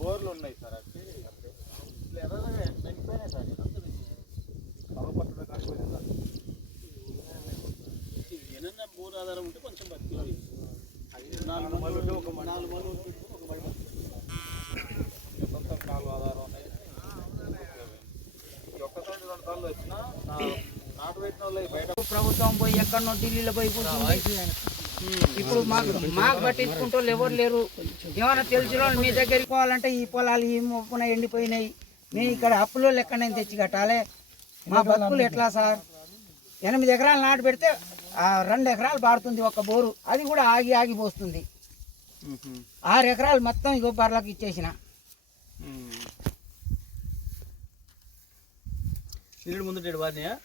బోర్లు ఉన్నాయి సార్ అది వెళ్ళిపోయినాయి సార్ ఏదన్నా బోర్ ఆధారం ఉంటే కొంచెం బతికి 4 మళ్ళు ఒక 4 మళ్ళు ఒక బడి మొత్తం 4 ఆధారం ఉన్నాయి. ఒక్క సైడ్ 2 సార్లు వచ్చినా నాటు పెట్టిన వాళ్ళు బయట ప్రభుత్వం పోయి ఎక్కడో ఢిల్లీలో పోయి కూర్చుంది. ఇప్పుడు మాకు పట్టించుకుంటూ ఎవరు లేరు. ఏమైనా తెలిసిన వాళ్ళు మీ దగ్గరికి పోవాలంటే ఈ పొలాలు ఈ మొప్పున ఎండిపోయినాయి, మేము ఇక్కడ అప్పులో లెక్కనే తెచ్చి కట్టాలి, మా బతుకులు ఎట్లా సార్? 8 ఎకరాలు నాటు పెడితే 2 ఎకరాలు పాడుతుంది ఒక బోరు, అది కూడా ఆగి ఆగి పోస్తుంది. 6 ఎకరాలు మొత్తం ఇగో బర్లకు ఇచ్చేసిన.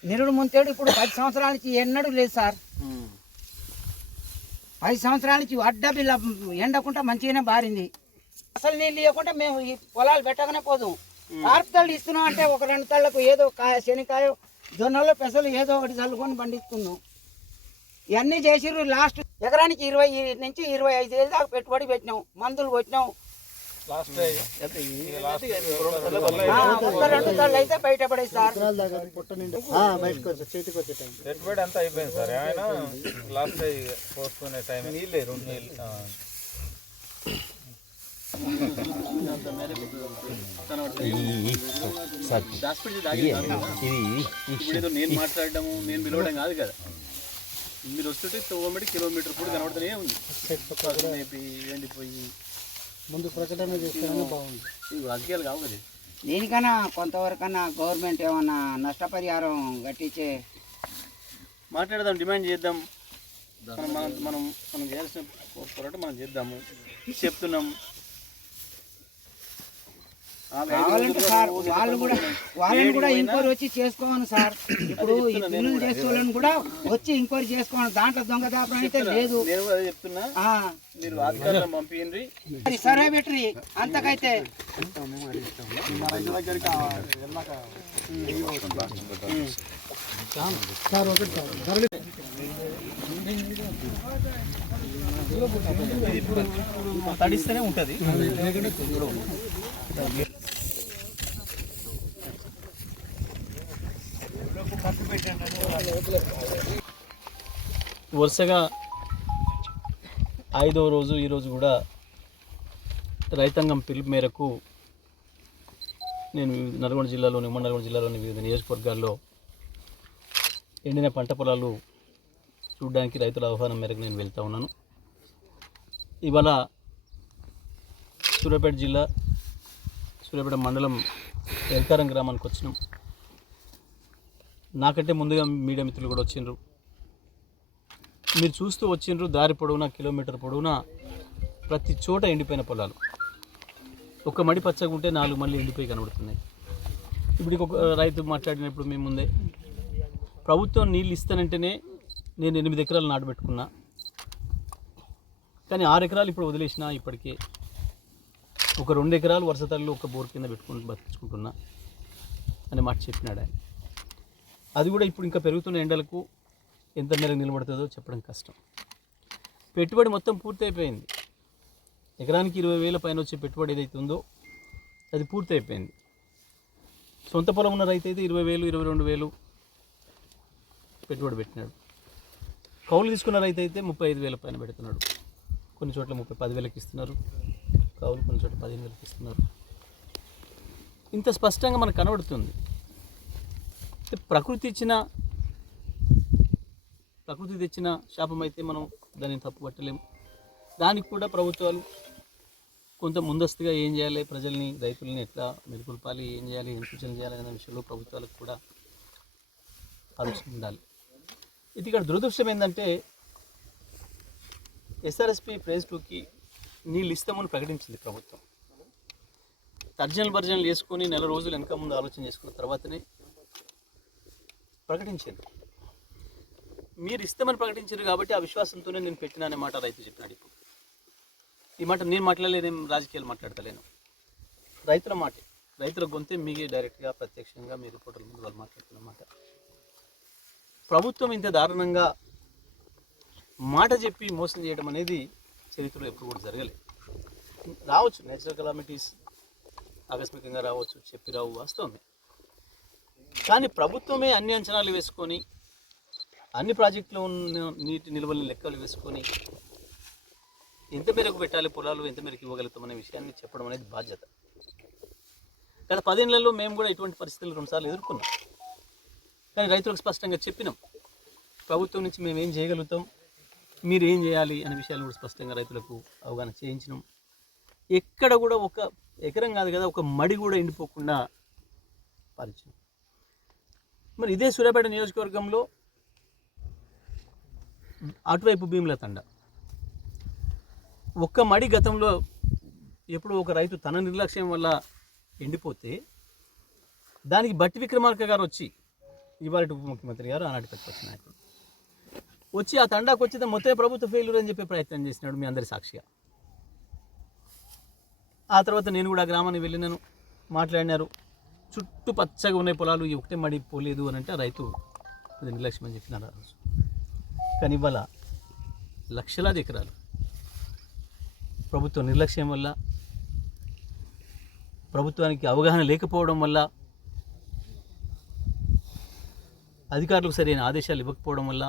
నిరుడు ముంతేడు ఇప్పుడు 10 సంవత్సరాల నుంచి ఎన్నడూ లేదు సార్. 5 సంవత్సరాల నుంచి అడ్డ బిల్ల ఎండకుండా మంచిగానే బారింది. అసలు నీళ్ళు ఇవ్వకుండా మేము ఈ పొలాలు పెట్టగానే పోదాం. కార్పుతళ్ళు ఇస్తున్నాం అంటే ఒక 2 తళ్ళకు ఏదో కాయ శనికాయ జొన్నలో పెసలు ఏదో ఒకటి చల్లుకొని పండిస్తున్నాం. ఇవన్నీ చేసిర్రు. లాస్ట్ ఎకరానికి 20 నుంచి 25 వేలు దాకా పెట్టుబడి పెట్టినాం, మందులు కొట్టినాం. ఒక 2 తళ్ళు అయితే బయటపడే సార్. పెట్టుబడి అంతా అయిపోయింది సార్. ఆయన లాస్ట్ పోసుకునే టైం నీళ్ళు 2 నీళ్ళు నేను మాట్లాడము నేను పిలవడం కాదు కదా. మీరు వస్తుంటే 9 కిలోమీటర్ కూడా కనబడుతూనే ఉంది. ఎండిపోయి ముందు ప్రకటన చేస్తే బాగుంది. ఇవి రాజకీయాలు కావు కదా. దీనికన్నా కొంతవరకన్నా గవర్నమెంట్ ఏమన్నా నష్టపరిహారం కట్టించే మాట్లాడదాం, డిమాండ్ చేద్దాం. మనం చేయాల్సిన పోరాటం మనం చేద్దాము, చెప్తున్నాం. కావాలంటే సార్ వాళ్ళని కూడా ఎంక్వైరీ వచ్చి చేసుకోవాలి సార్. ఇప్పుడు ఈ బిల్లులు చేసుకోవాలని కూడా వచ్చి ఎంక్వైరీ చేసుకోవాలి. దాంట్లో దొంగదాపం అయితే లేదు. నేను చెప్తున్నా, మీరు అధికారులను పంపించండి, సరే బెటరీ అంతకైతే. తడిస్తేనే ఉంటుంది. వరుసగా 5వ రోజు ఈరోజు కూడా రైతాంగం పిలుపు మేరకు నేను నల్గొండ జిల్లాలోని ఉమ్మడి నల్గొండ జిల్లాలోని వివిధ నియోజకవర్గాల్లో ఎండిన పంట పొలాలు చూడడానికి రైతుల ఆహ్వానం మేరకు నేను వెళ్తూ ఉన్నాను. ఇవాళ సూర్యాపేట జిల్లా సూర్యాపేట మండలం ఎల్కారం గ్రామానికి వచ్చినాం. నాకంటే ముందుగా మీడియా మిత్రులు కూడా వచ్చిండ్రు. మీరు చూస్తూ వచ్చిండ్రు. దారి పొడవునా కిలోమీటర్ పొడవునా ప్రతి చోట ఎండిపోయిన పొలాలు. ఒక మడి పచ్చగా ఉంటే 4 మళ్ళీ ఎండిపోయి కనబడుతున్నాయి. ఇప్పుడు ఒక రైతు మాట్లాడినప్పుడు మేము ముందే ప్రభుత్వం నీళ్ళు ఇస్తానంటేనే నేను 8 ఎకరాలు నాటబెట్టుకున్నా, కానీ 6 ఎకరాలు ఇప్పుడు వదిలేసిన. ఇప్పటికే ఒక 2 ఎకరాలు వరుసతల్లో ఒక బోర్ కింద పెట్టుకుని బతికించుకుంటున్నా అనే మాట చెప్పినాడు ఆయన. అది కూడా ఇప్పుడు ఇంకా పెరుగుతున్న ఎండలకు ఎంత మేరకు నిలబడుతుందో చెప్పడం కష్టం. పెట్టుబడి మొత్తం పూర్తి అయిపోయింది. ఎకరానికి 20,000 పైన వచ్చే పెట్టుబడి ఏదైతే ఉందో అది పూర్తి అయిపోయింది. సొంత పొలం ఉన్న రైతు అయితే 20,000, 22,000 పెట్టుబడి పెట్టినాడు. కౌలు తీసుకున్న రైతు అయితే 35,000 పైన పెడుతున్నాడు. కొన్ని చోట్ల 10,000కి ఇస్తున్నారు కౌలు, కొన్ని చోట్ల 15,000కి ఇస్తున్నారు. ఇంత స్పష్టంగా మనకు కనబడుతుంది. ప్రకృతి తెచ్చిన శాపం అయితే మనం దాన్ని తప్పు పట్టలేము. దానికి కూడా ప్రభుత్వాలు కొంత ముందస్తుగా ఏం చేయాలి, ప్రజల్ని రైతుల్ని ఎట్లా మెరుగుల్పాలి, ఏం చేయాలి, ఏం సూచనలు చేయాలి అనే విషయంలో ప్రభుత్వాలకు కూడా ఆలోచన ఉండాలి. ఇది ఇక్కడ దురదృష్టం ఏంటంటే ఎస్ఆర్ఎస్పి ఫేజ్ 2కి నీళ్ళు ఇస్తామని ప్రకటించింది ప్రభుత్వం. తర్జనలు చేసుకొని నెల రోజులు వెనక ముందు ఆలోచన చేసుకున్న తర్వాతనే ప్రకటించింది. మీరు ఇస్తామని ప్రకటించారు కాబట్టి ఆ విశ్వాసంతోనే నేను పెట్టినా అనే మాట రైతు చెప్పినాడు. ఇప్పుడు ఈ మాట నేను మాట్లాడలేను, రాజకీయాలు మాట్లాడతలేను, రైతుల మాట, రైతుల గొంతే మీకే డైరెక్ట్గా ప్రత్యక్షంగా మీ రిపోర్టర్ల ముందు వాళ్ళు మాట్లాడుతున్నమాట. ప్రభుత్వం ఇంత దారుణంగా మాట చెప్పి మోసం చేయడం అనేది చరిత్రలో ఎప్పుడు కూడా జరగలేదు. రావచ్చు, నేచురల్ కెలామిటీస్ ఆకస్మికంగా రావచ్చు, చెప్పి రావు, వాస్తవమే. కానీ ప్రభుత్వమే అన్ని అంచనాలు వేసుకొని అన్ని ప్రాజెక్టులో ఉన్న నీటి నిల్వల్ని లెక్కలు వేసుకొని ఎంత మేరకు పెట్టాలి పొలాలు, ఎంత మేరకు ఇవ్వగలుగుతామనే విషయాన్ని చెప్పడం అనేది బాధ్యత. గత 10 ఏళ్లలో మేము కూడా ఇటువంటి పరిస్థితులు 2 సార్లు ఎదుర్కొన్నాం. కానీ రైతులకు స్పష్టంగా చెప్పినాం, ప్రభుత్వం నుంచి మేము ఏం చేయగలుగుతాం, మీరు ఏం చేయాలి అనే విషయాలు కూడా స్పష్టంగా రైతులకు అవగాహన చేయించినాం. ఎక్కడ కూడా ఒక ఎకరం కాదు కదా, ఒక మడి కూడా ఎండిపోకుండా పాలించినాం. మరి ఇదే సూర్యాపేట నియోజకవర్గంలో అటువైపు భీముల తండ ఒక్క మడి గతంలో ఎప్పుడు ఒక రైతు తన నిర్లక్ష్యం వల్ల ఎండిపోతే దానికి బట్టి విక్రమార్క గారు వచ్చి, ఇవాళ ఉప ముఖ్యమంత్రి గారు, ఆనాటి ప్రతిపక్ష నాయకుడు వచ్చి ఆ తండాకు వచ్చితే మొత్తం ప్రభుత్వ ఫెయిల్యూర్ అని చెప్పే ప్రయత్నం చేసినాడు మీ అందరి సాక్షిగా. ఆ తర్వాత నేను కూడా గ్రామానికి వెళ్ళినాను, మాట్లాడినారు. చుట్టూ పచ్చగా ఉన్నాయి పొలాలు, ఈ ఒకటే మడి పోలేదు అని అంటే ఆ రైతు అది నిర్లక్ష్యం అని చెప్పినారు ఆ రోజు. కానీ ఇవాళ లక్షలాది ఎకరాలు ప్రభుత్వ నిర్లక్ష్యం వల్ల, ప్రభుత్వానికి అవగాహన లేకపోవడం వల్ల, అధికారులకు సరైన ఆదేశాలు ఇవ్వకపోవడం వల్ల,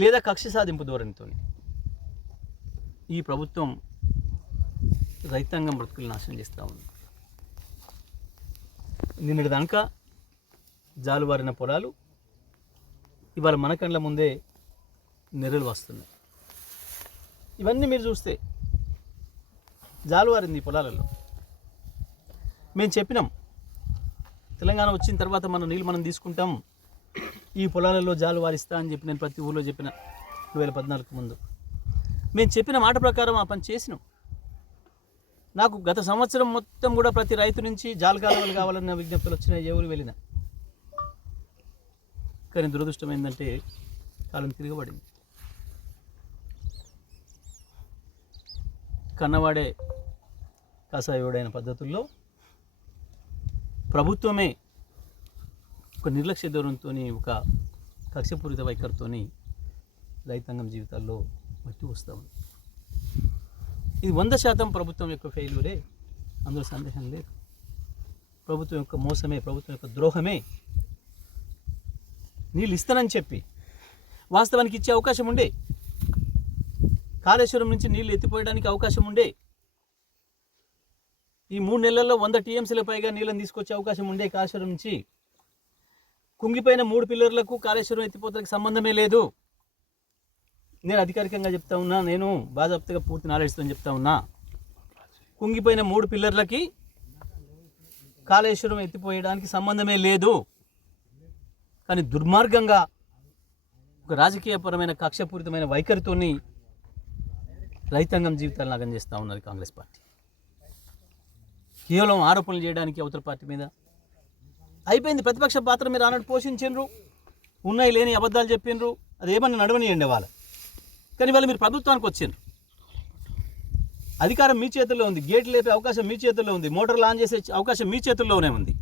లేదా కక్ష సాధింపు ధోరణితో ఈ ప్రభుత్వం రైతాంగం బ్రతుకులు నాశనం చేస్తూ ఉంది. నిన్నటి దాకా జాలువారిన పొలాలు ఇవాళ మన కళ్ళ ముందే నెర్రలు వస్తున్నాయి. ఇవన్నీ మీరు చూస్తే జాలువారింది ఈ పొలాలలో. మేము చెప్పినాం, తెలంగాణ వచ్చిన తర్వాత మన నీళ్ళు మనం తీసుకుంటాం, ఈ పొలాలలో జాలువారిస్తా అని చెప్పి నేను ప్రతి ఊళ్ళో చెప్పిన 2014 ముందు. మేము చెప్పిన మాట ప్రకారం ఆ పని చేసినాం. నాకు గత సంవత్సరం మొత్తం కూడా ప్రతి రైతు నుంచి జాలకాలువలు కావాలన్న విజ్ఞప్తులు వచ్చినాయి, ఏ ఊరు వెళ్ళినా. కానీ దురదృష్టం ఏంటంటే కాలం తిరగబడింది. కన్నవాడే కాసాయోడైన పద్ధతుల్లో ప్రభుత్వమే ఒక నిర్లక్ష్య ధోరణితో, ఒక కక్షపూరిత వైఖరితో రైతాంగం జీవితాల్లో మట్టి వస్తూ ఉంది. ఇది 100% ప్రభుత్వం యొక్క ఫెయిల్యూరే, అందులో సందేహం లేదు. ప్రభుత్వం యొక్క మోసమే, ప్రభుత్వం యొక్క ద్రోహమే. నీళ్ళు ఇస్తానని చెప్పి వాస్తవానికి ఇచ్చే అవకాశం ఉండే, కాళేశ్వరం నుంచి నీళ్ళు ఎత్తిపోయడానికి అవకాశం ఉండే, ఈ 3 నెలల్లో 100 టీఎంసీల పైగా నీళ్ళని తీసుకొచ్చే అవకాశం ఉండే కాళేశ్వరం నుంచి. కుంగిపోయిన 3 పిల్లర్లకు కాళేశ్వరం ఎత్తిపోతలకు సంబంధమే లేదు. నేను అధికారికంగా చెప్తా ఉన్నా, నేను బాజాప్తగా పూర్తి నాలెడ్జ్తో చెప్తా ఉన్నా. కుంగిపోయిన 3 పిల్లర్లకి కాళేశ్వరం ఎత్తిపోయడానికి సంబంధమే లేదు. కానీ దుర్మార్గంగా ఒక రాజకీయపరమైన కక్షపూరితమైన వైఖరితోని రైతాంగం జీవితాలను నాగం చేస్తూ ఉన్నది కాంగ్రెస్ పార్టీ. కేవలం ఆరోపణలు చేయడానికి అవతల పార్టీ మీద అయిపోయింది. ప్రతిపక్ష పాత్ర మీరు ఆనాడు పోషించిండ్రు, ఉన్నాయి లేని అబద్ధాలు చెప్పిండ్రు, అది ఏమన్నా నడవనియండి వాళ్ళు. కానీ వాళ్ళు మీరు ప్రభుత్వానికి వచ్చిండ్రు, అధికారం మీ చేతుల్లో ఉంది, గేట్లు లేపే అవకాశం మీ చేతుల్లో ఉంది, మోటార్లు ఆన్ చేసే అవకాశం మీ చేతుల్లోనే ఉంది.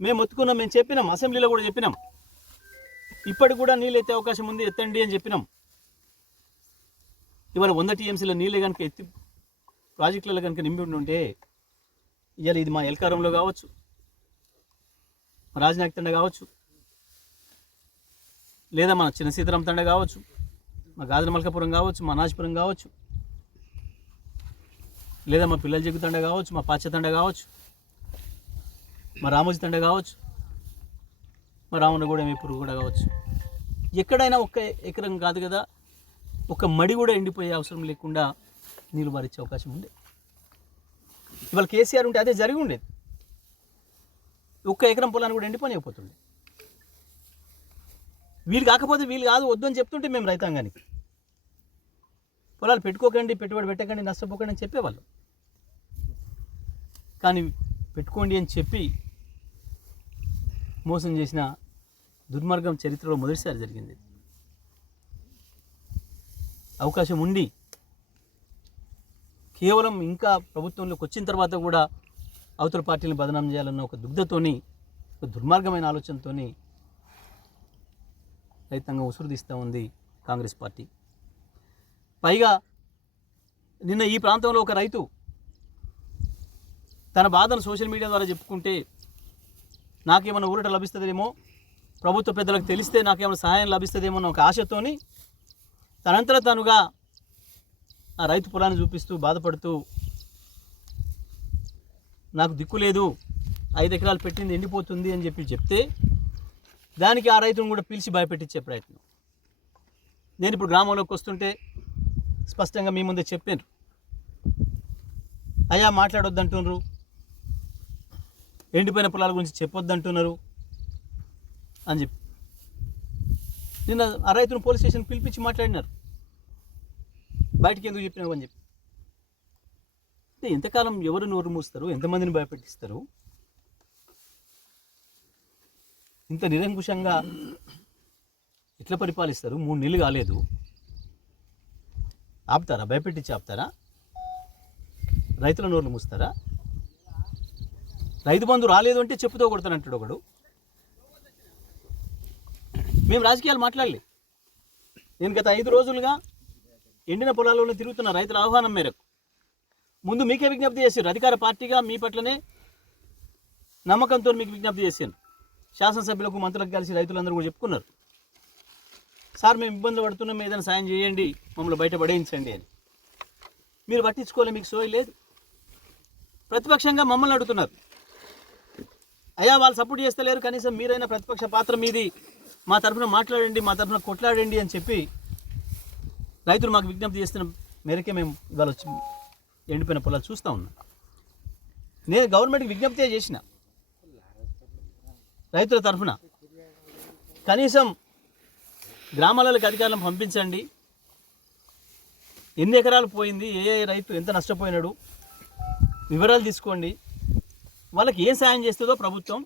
మేము ఒత్తుకున్నాం, మేము చెప్పినాం, అసెంబ్లీలో కూడా చెప్పినాం, ఇప్పటికి కూడా నీళ్ళు ఎత్తే అవకాశం ఉంది, ఎత్తండి అని చెప్పినాం. ఇవాళ 100 టీఎంసీల నీళ్ళే కనుక ఎత్తి ప్రాజెక్టులలో కనుక నింపి ఉంటే ఇవాళ ఇది మా ఎల్కారంలో కావచ్చు, మా రాజనాయక్ తండ కావచ్చు, లేదా మన చిన్న సీతారాం తండ కావచ్చు, మా గాజుల మల్కాపురం కావచ్చు, మా నాజపురం కావచ్చు, లేదా మా పిల్లల జగ్గు తండ కావచ్చు, మా పాచ తండ కావచ్చు, మా రామోజీ తండ కావచ్చు, మా రామన్నగూడెం ఎప్పుడు కూడా కావచ్చు. ఎక్కడైనా ఒక్క ఎకరం కాదు కదా, ఒక మడి కూడా ఎండిపోయే అవసరం లేకుండా నీళ్ళు మారిచ్చే అవకాశం ఉంది. ఇవాళ కేసీఆర్ ఉంటే అదే జరిగి ఉండేది. ఒక్క ఎకరం పొలాన్ని కూడా ఎండిపోనిపోతుండే. వీళ్ళు కాకపోతే వీళ్ళు కాదు వద్దు అని చెప్తుంటే మేము రైతాంగానికి పొలాలు పెట్టుకోకండి, పెట్టుబడి పెట్టకండి, నష్టపోకండి అని చెప్పేవాళ్ళు. కానీ పెట్టుకోండి అని చెప్పి మోసం చేసిన దుర్మార్గం చరిత్రలో మొదటిసారి జరిగింది. అవకాశం ఉండి కేవలం ఇంకా ప్రభుత్వంలోకి వచ్చిన తర్వాత కూడా అవతల పార్టీలను బదనాం చేయాలన్న ఒక దుగ్ధతోని, ఒక దుర్మార్గమైన ఆలోచనతోని రైతాంగం ఉసురుదీస్తూ ఉంది కాంగ్రెస్ పార్టీ. పైగా నిన్న ఈ ప్రాంతంలో ఒక రైతు తన బాధను సోషల్ మీడియా ద్వారా చెప్పుకుంటే నాకేమైనా ఊరట లభిస్తుందేమో, ప్రభుత్వ పెద్దలకు తెలిస్తే నాకేమైనా సహాయం లభిస్తుందేమో అన్న ఒక ఆశతోని తనంతట తానుగా ఆ రైతు పొలాన్ని చూపిస్తూ బాధపడుతూ నాకు దిక్కు లేదు, 5 ఎకరాలు పెట్టింది ఎండిపోతుంది అని చెప్పి చెప్తే దానికి ఆ రైతును కూడా పిలిచి భయపెట్టించే ప్రయత్నం. నేను ఇప్పుడు గ్రామంలోకి వస్తుంటే స్పష్టంగా మీ ముందే చెప్పాను, అయ్యా మాట్లాడొద్దంటున్నారు, ఎండిపోయిన పొలాల గురించి చెప్పొద్దంటున్నారు అని చెప్పి నిన్న ఆ రైతును పోలీస్ స్టేషన్ పిలిపించి మాట్లాడినారు. బయటికి ఎందుకు చెప్పినావు అని చెప్పి. అంటే ఎంతకాలం ఎవరు నోరు మూస్తారు, ఎంతమందిని భయపెట్టిస్తారు? ఇంత నిరంకుశంగా ఎట్లా పరిపాలిస్తారు? 3 నెలలు కాలేదు, ఆపుతారా? భయపెట్టించి ఆపుతారా? రైతుల నోర్లు మూస్తారా? రైతు బంధు రాలేదు అంటే చెప్పుతో కొడతానంటాడు ఒకడు. మేము రాజకీయాలు మాట్లాడలే. నేను గత 5 రోజులుగా ఎండిన పొలాల్లోనే తిరుగుతున్న రైతుల ఆహ్వానం మేరకు ముందు మీకే విజ్ఞప్తి చేశారు. అధికార పార్టీగా మీ పట్లనే నమ్మకంతో మీకు విజ్ఞప్తి చేశాను. శాసనసభ్యులకు, మంత్రులకు కలిసి రైతులందరూ కూడా చెప్పుకున్నారు, సార్ మేము ఇబ్బందులు పడుతున్నాం, ఏదైనా సాయం చేయండి, మమ్మల్ని బయట పడేయించండి అని. మీరు పట్టించుకోలే, మీకు సోయి లేదు. ప్రతిపక్షంగా మమ్మల్ని అడుగుతున్నారు, అయ్యా వాళ్ళు సపోర్ట్ చేస్తలేరు, కనీసం మీరైనా ప్రతిపక్ష పాత్ర మీది, మా తరఫున మాట్లాడండి, మా తరఫున కొట్లాడండి అని చెప్పి రైతులు మాకు విజ్ఞప్తి చేస్తున్న మేరకే మేము ఇవాళ వచ్చి ఎండిపోయిన పొలాలు చూస్తూ ఉన్నాం. నేను గవర్నమెంట్కి విజ్ఞప్తి చేసిన రైతుల తరఫున, కనీసం గ్రామాలకు అధికారులను పంపించండి, ఎన్ని ఎకరాలు పోయింది, ఏ రైతు ఎంత నష్టపోయినాడు వివరాలు తీసుకోండి, వాళ్ళకి ఏం సాయం చేస్తుందో ప్రభుత్వం,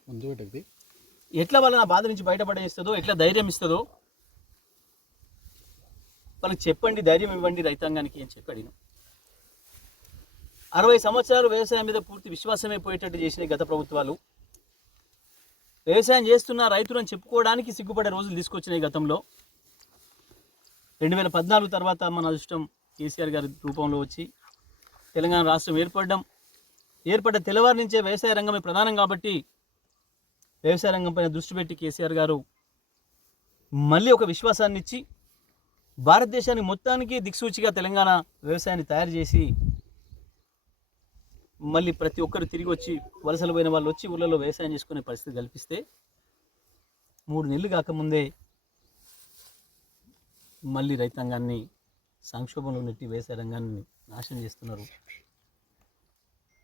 ఎట్లా వాళ్ళ నా బాధ నుంచి బయటపడేస్తుందో, ఎట్లా ధైర్యం ఇస్తుందో వాళ్ళకి చెప్పండి, ధైర్యం ఇవ్వండి రైతాంగానికి అని చెప్పి అడిగినాం. 60 సంవత్సరాలు వ్యవసాయం మీద పూర్తి విశ్వాసమే పోయేటట్టు చేసిన గత ప్రభుత్వాలు వ్యవసాయం చేస్తున్న రైతులను చెప్పుకోవడానికి సిగ్గుపడే రోజులు తీసుకొచ్చినాయి గతంలో. 2014 తర్వాత మన అదృష్టం కేసీఆర్ గారి రూపంలో వచ్చి తెలంగాణ రాష్ట్రం ఏర్పడ్డ తెల్లవారి నుంచే వ్యవసాయ రంగమే ప్రధానం కాబట్టి వ్యవసాయ రంగం పైన దృష్టి పెట్టి కేసీఆర్ గారు మళ్ళీ ఒక విశ్వాసాన్ని ఇచ్చి భారతదేశానికి మొత్తానికి దిక్సూచిగా తెలంగాణ వ్యవసాయాన్ని తయారు చేసి మళ్ళీ ప్రతి ఒక్కరు తిరిగి వచ్చి వలసలు పోయిన వాళ్ళు వచ్చి ఊళ్ళలో వ్యవసాయం చేసుకునే పరిస్థితి కల్పిస్తే 3 నెలలు కాకముందే మళ్ళీ రైతాంగాన్ని సంక్షోభంలో నెట్టి వ్యవసాయ రంగాన్ని నాశనం చేస్తున్నారు.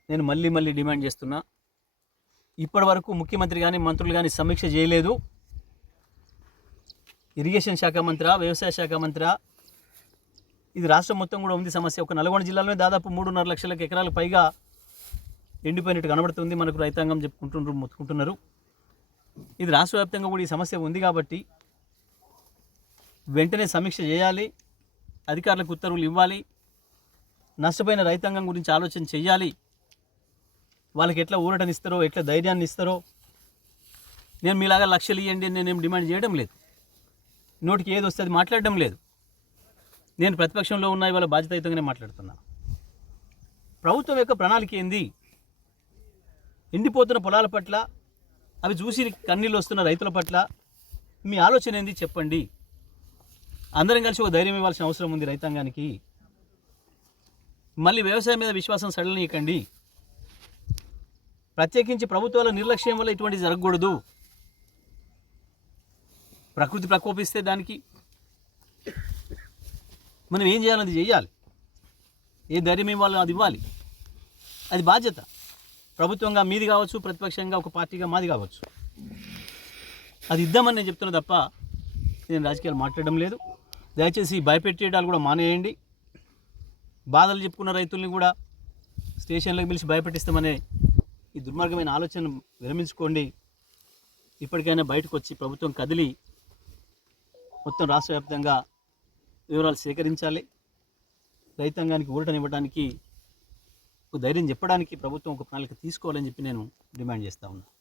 నేను మళ్ళీ డిమాండ్ చేస్తున్నా, ఇప్పటి వరకు ముఖ్యమంత్రి కానీ మంత్రులు కానీ సమీక్ష చేయలేదు. ఇరిగేషన్ శాఖ మంత్రి, వ్యవసాయ శాఖ మంత్రి, ఇది రాష్ట్రం మొత్తం కూడా ఉంది సమస్య. ఒక నల్గొండ జిల్లాలోనే దాదాపు 3.5 లక్షల ఎకరాలకు పైగా ఎండిపోయినట్టు కనబడుతుంది. మనకు రైతాంగం మొత్తుకుంటున్నారు. ఇది రాష్ట్ర వ్యాప్తంగా కూడా ఈ సమస్య ఉంది కాబట్టి వెంటనే సమీక్ష చేయాలి, అధికారులకు ఉత్తర్వులు ఇవ్వాలి, నష్టపోయిన రైతాంగం గురించి ఆలోచన చేయాలి, వాళ్ళకి ఎట్లా ఊరటనిస్తారో, ఎట్లా ధైర్యాన్ని ఇస్తారో. నేను మీలాగా లక్షలు ఇవ్వండి అని నేనేం డిమాండ్ చేయడం లేదు, నోటికి ఏది వస్తే అది మాట్లాడడం లేదు. నేను ప్రతిపక్షంలో ఉన్న ఇవాళ బాధ్యతాయుతంగానే మాట్లాడుతున్నా. ప్రభుత్వం యొక్క ప్రణాళిక ఏంది? ఎండిపోతున్న పొలాల పట్ల, అవి చూసి కన్నీళ్ళు వస్తున్న రైతుల పట్ల మీ ఆలోచన ఏంది చెప్పండి. అందరం కలిసి ఒక ధైర్యం ఇవ్వాల్సిన అవసరం ఉంది రైతాంగానికి. మళ్ళీ వ్యవసాయం మీద విశ్వాసం సడలనీయకండి. ప్రత్యేకించి ప్రభుత్వాల నిర్లక్ష్యం వల్ల ఇటువంటి జరగకూడదు. ప్రకృతి ప్రకోపిస్తే దానికి మనం ఏం చేయాలి, అది చేయాలి. ఏ ధైర్యం ఇవ్వాలో అది ఇవ్వాలి. అది బాధ్యత. ప్రభుత్వంగా మీది కావచ్చు, ప్రతిపక్షంగా ఒక పార్టీగా మాది కావచ్చు. అది ఇద్దామని నేను చెప్తున్నా తప్ప నేను రాజకీయాలు మాట్లాడడం లేదు. దయచేసి భయపెట్టేటాలు కూడా మానేయండి. బాధలు చెప్పుకున్న రైతుల్ని కూడా స్టేషన్లకు పిలిచి భయపెట్టిస్తామనే ఈ దుర్మార్గమైన ఆలోచన విరమించుకోండి. ఇప్పటికైనా బయటకు వచ్చి ప్రభుత్వం కదిలి మొత్తం రాష్ట్ర వ్యాప్తంగా వివరాలు సేకరించాలి. రైతాంగానికి ఊరటనివ్వడానికి, ఒక ధైర్యం చెప్పడానికి ప్రభుత్వం ఒక ప్రణాళిక తీసుకోవాలని చెప్పి నేను డిమాండ్ చేస్తా ఉన్నాను.